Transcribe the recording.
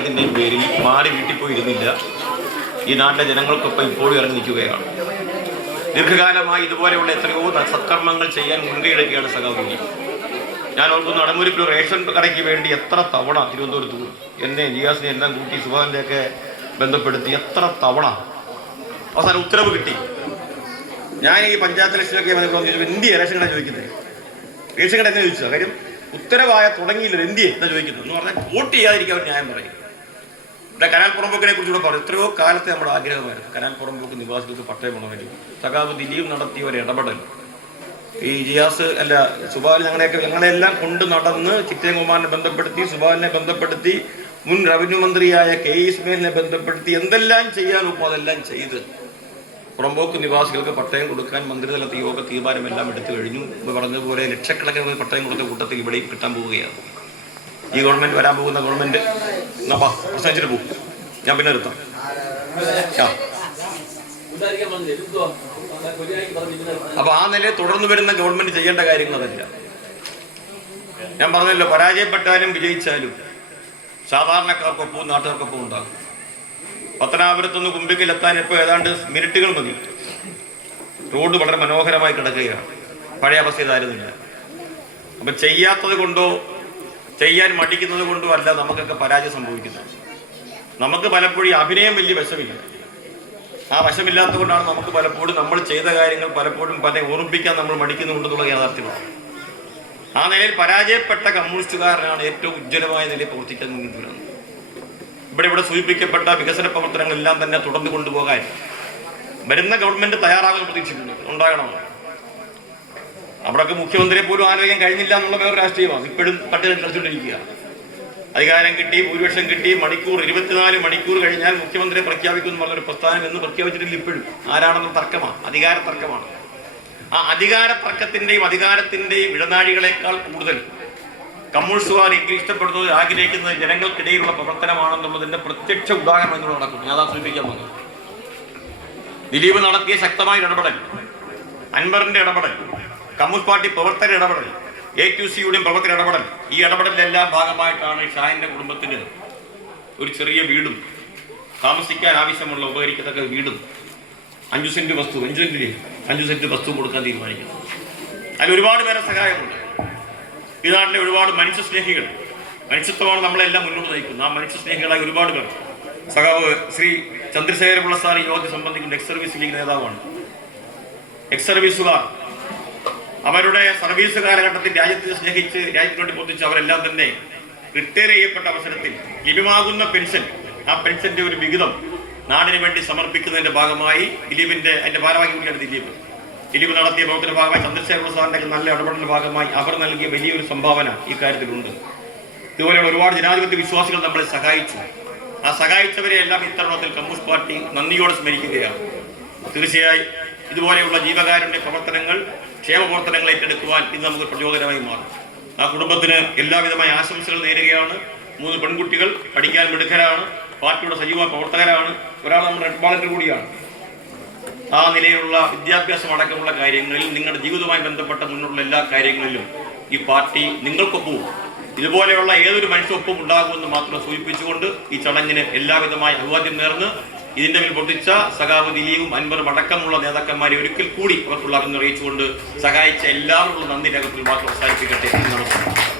ഇതിൻ്റെ പേരിൽ മാറി വീട്ടിൽ പോയി ഇരുന്നില്ല. ഈ നാട്ടിലെ ജനങ്ങൾക്കൊപ്പം ഇപ്പോഴും ഇറങ്ങി നിൽക്കുകയാണ്. ദീർഘകാലമായി ഇതുപോലെയുള്ള എത്രയോ സത്കർമ്മങ്ങൾ ചെയ്യാൻ മുൻകൈയെടുക്കുകയാണ് സഖാവ്. ഞാൻ ഓർക്കുന്നു, അടമൂരിപ്പിൽ റേഷൻ കടയ്ക്ക് വേണ്ടി എത്ര തവണ തിരുവനന്തപുരത്ത് എന്നെ ജിയാസിനെ എല്ലാം കൂട്ടി സുഭാഷിനെയൊക്കെ ബന്ധപ്പെടുത്തി എത്ര തവണ അവസാനം ഉത്തരവ് കിട്ടി. ഞാൻ ഈ പഞ്ചായത്ത് ഇലക്ഷനൊക്കെ എന്തിയെ റേഷൻ കട ചോദിക്കുന്നത്? റേഷൻ കട എന്നെ ചോദിച്ചത് കാര്യം ഉത്തരവായ തുടങ്ങിയില്ല, എന്തിയെ എന്താ ചോദിക്കുന്നത് എന്ന് പറഞ്ഞാൽ വോട്ട് ചെയ്യാതിരിക്കാൻ അവർ ന്യായം പറയും. ഇവിടെ കനാൽ പുറമ്പോക്കിനെ കുറിച്ചുകൂടെ പറയും. എത്രയോ കാലത്തെ നമ്മുടെ ആഗ്രഹമായിരുന്നു കനാൽ പുറമ്പോക്ക് നിവാസികൾക്ക് പട്ടയം വേണം വേണ്ടി. സഖാവ് ദിലീപ് നടത്തിയ ഒരു ഇടപെടൽ ഈ ജിയാസ് അല്ല സുബാൽ ഞങ്ങളെല്ലാം കൊണ്ട് നടന്ന് ചിറ്റയൻകുമാറിനെ ബന്ധപ്പെടുത്തി, സുബാലിനെ ബന്ധപ്പെടുത്തി, മുൻ റവന്യൂ മന്ത്രിയായ കെ ഇസ്മയിലിനെ ബന്ധപ്പെടുത്തി എന്തെല്ലാം ചെയ്യാനും അതെല്ലാം ചെയ്ത് പുറമ്പോക്ക് നിവാസികൾക്ക് പട്ടയം കൊടുക്കാൻ മന്ത്രിതല യോഗ തീരുമാനമെല്ലാം എടുത്തു കഴിഞ്ഞു. പറഞ്ഞതുപോലെ ലക്ഷക്കണക്കിന് പട്ടയം കൊടുത്ത കൂട്ടത്തിൽ ഇവിടെയും കിട്ടാൻ പോവുകയാണ്. ഈ ഗവൺമെന്റ് വരാൻ പോകുന്ന ഗവൺമെന്റ് പ്രസംഗിച്ചിട്ട് പോകും. ഞാൻ പിന്നെ നിർത്താം. അപ്പൊ ആ നിലയിൽ തുടർന്നു വരുന്ന ഗവൺമെന്റ് ചെയ്യേണ്ട കാര്യങ്ങൾ അതല്ല. ഞാൻ പറഞ്ഞല്ലോ, പരാജയപ്പെട്ടാലും വിജയിച്ചാലും സാധാരണക്കാർക്കൊപ്പവും നാട്ടുകാർക്കൊപ്പം ഉണ്ടാകും. പത്തനാപുരത്തുനിന്ന് കുമ്പിക്കലെത്താൻ ഇപ്പോൾ ഏതാണ്ട് മിനിറ്റുകൾ മതി. റോഡ് വളരെ മനോഹരമായി കിടക്കുകയാണ്. പഴയ അവസ്ഥ ഇതായിരുന്നില്ല. അപ്പം ചെയ്യാത്തത് കൊണ്ടോ ചെയ്യാൻ മടിക്കുന്നത് കൊണ്ടോ അല്ല നമുക്കൊക്കെ പരാജയം സംഭവിക്കുന്നത്. നമുക്ക് പലപ്പോഴും അഭിനയം വലിയ വശമില്ല. ആ വശമില്ലാത്തത് കൊണ്ടാണ് നമുക്ക് പലപ്പോഴും നമ്മൾ ചെയ്ത കാര്യങ്ങൾ പലപ്പോഴും ഓർമ്മിപ്പിക്കാൻ നമ്മൾ മടിക്കുന്നുണ്ടെന്നുള്ള യാഥാർത്ഥ്യമാണ്. ആ നിലയിൽ പരാജയപ്പെട്ട കമ്മ്യൂണിസ്റ്റുകാരനാണ് ഏറ്റവും ഉജ്ജ്വലമായ നിലയിൽ പ്രവർത്തിക്കാൻ മുന്നിട്ട് വരുന്നത്. ഇവിടെ സൂചിപ്പിക്കപ്പെട്ട വികസന പ്രവർത്തനങ്ങളെല്ലാം തന്നെ തുടർന്ന് കൊണ്ടുപോകാൻ വരുന്ന ഗവൺമെന്റ് തയ്യാറാകാൻ പ്രതീക്ഷിക്കുന്നു, ഉണ്ടാകണമെന്ന്. അവിടെയൊക്കെ മുഖ്യമന്ത്രിയെ പോലും ആലോചിക്കാൻ കഴിഞ്ഞില്ല എന്നുള്ള വേറെ രാഷ്ട്രീയമാണ് ഇപ്പോഴും പട്ടിക കളിച്ചുകൊണ്ടിരിക്കുക. അധികാരം കിട്ടി, ഭൂരിപക്ഷം കിട്ടി, 24 മണിക്കൂർ കഴിഞ്ഞാൽ മുഖ്യമന്ത്രിയെ പ്രഖ്യാപിക്കുന്നു എന്നുള്ളൊരു പ്രസ്ഥാനം എന്ന് പ്രഖ്യാപിച്ചിട്ടില്ല. ഇപ്പോഴും ആരാണെന്ന തർക്കമാണ്, അധികാര തർക്കമാണ്. ആ അധികാര തർക്കത്തിന്റെയും അധികാരത്തിന്റെയും ഇടനാഴികളെക്കാൾ കൂടുതൽ കമ്മ്യൂണിസ്റ്റുകാർ ഇഷ്ടപ്പെടുന്നത് ആഗ്രഹിക്കുന്നത് ജനങ്ങൾക്കിടയിലുള്ള പ്രവർത്തനമാണെന്നുള്ളതിന്റെ പ്രത്യക്ഷ ഉദാഹരണം എന്നോട് നടക്കുന്നു. ഞാൻ സൂചിപ്പിക്കാൻ വന്നു. ദിലീപ് നടത്തിയ ശക്തമായ ഇടപെടൽ, അൻവറിന്റെ ഇടപെടൽ, കമ്മ്യൂണിസ്റ്റ് പാർട്ടി പ്രവർത്തന ഇടപെടൽ, A2Cയുടെയും പ്രവർത്തന ഇടപെടൽ, ഈ ഇടപെടലിലെല്ലാം ഭാഗമായിട്ടാണ് ഷാഹിന്റെ കുടുംബത്തിന് ഒരു ചെറിയ വീടും താമസിക്കാൻ ആവശ്യമുള്ള ഉപകരിക്കത്തക്ക വീടും 5 സെന്റ് വസ്തു 5 സെന്റ് വസ്തു കൊടുക്കാൻ തീരുമാനിക്കുന്നത്. അതിൽ ഒരുപാട് പേരെ സഹായമുണ്ട്. ഈ നാട്ടിലെ ഒരുപാട് മനുഷ്യസ്നേഹികൾ, മനുഷ്യത്വമാണ് നമ്മളെല്ലാം മുന്നോട്ട് നയിക്കുന്നത്. ആ മനുഷ്യസ്നേഹികളായ ഒരുപാട് പേർ. സഖാവ് ശ്രീ ചന്ദ്രശേഖരപിള്ള സാർ ഈ യോഗത്തെ സംബന്ധിക്കുന്ന എക്സ് സർവീസ് ലീഗ് നേതാവാണ്. എക്സ് സർവീസുകാർ അവരുടെ സർവീസ് കാലഘട്ടത്തിൽ രാജ്യത്തെ സ്നേഹിച്ച് രാജ്യത്തിന് വേണ്ടി പ്രവർത്തിച്ച് അവരെല്ലാം തന്നെ റിട്ടയർ ചെയ്യപ്പെട്ട അവസരത്തിൽ ലഭ്യമാകുന്ന പെൻഷൻ, ആ പെൻഷന്റെ ഒരു വിഹിതം നാടിന് വേണ്ടി സമർപ്പിക്കുന്നതിന്റെ ഭാഗമായി അതിന്റെ ഭാരവാഹി കൂടിയാണ് ദിലീപ് നടത്തിയ പ്രവർത്തന ഭാഗമായി ചന്ദ്രശേഖര സാറിന്റെ നല്ല ഇടപെടലിന്റെ ഭാഗമായി അവർ നൽകിയ വലിയൊരു സംഭാവന ഈ കാര്യത്തിലുണ്ട്. ഇതുപോലെയുള്ള ഒരുപാട് ജനാധിപത്യ വിശ്വാസികൾ നമ്മളെ സഹായിച്ചു. ആ സഹായിച്ചവരെ എല്ലാം ഇത്തരണത്തിൽ കമ്മ്യൂണിസ്റ്റ് പാർട്ടി നന്ദിയോടെ സ്മരിക്കുകയാണ്. തീർച്ചയായും ഇതുപോലെയുള്ള ജീവകാരുണ്യ പ്രവർത്തനങ്ങൾ, ക്ഷേമ പ്രവർത്തനങ്ങൾ ഏറ്റെടുക്കുവാൻ ഇത് നമുക്ക് പ്രചോദനമായി മാറും. ആ കുടുംബത്തിന് എല്ലാവിധമായ ആശംസകൾ നേരുകയാണ്. 3 പെൺകുട്ടികൾ, പഠിക്കാൻ മിടുക്കരാണ്, പാർട്ടിയുടെ സജീവ പ്രവർത്തകരാണ്. ഒരാൾ നമ്മുടെ റെഡ് വാളന്റിയർ കൂടിയാണ്. ആ നിലയിലുള്ള വിദ്യാഭ്യാസം അടക്കമുള്ള കാര്യങ്ങളിൽ, നിങ്ങളുടെ ജീവിതവുമായി ബന്ധപ്പെട്ട മുന്നുള്ള എല്ലാ കാര്യങ്ങളിലും ഈ പാർട്ടി നിങ്ങൾക്കൊപ്പവും ഇതുപോലെയുള്ള ഏതൊരു മനുഷ്യർക്കൊപ്പം ഉണ്ടാകുമെന്ന് മാത്രം സൂചിപ്പിച്ചുകൊണ്ട് ഈ ചടങ്ങിന് എല്ലാവിധമായ അഭിവാദ്യം നേർന്ന് ഇതിന്റെ മേൽ പ്രവർത്തിച്ച സഖാവ് ദിലീപും അൻവറും അടക്കമുള്ള നേതാക്കന്മാരെ ഒരിക്കൽ കൂടി അവർക്കുള്ള അറിയിച്ചുകൊണ്ട് സഹായിച്ച എല്ലാവരും നന്ദി രേഖത്തിൽ മാത്രം അവസാനിപ്പിക്കട്ടെ. നമസ്കാരം.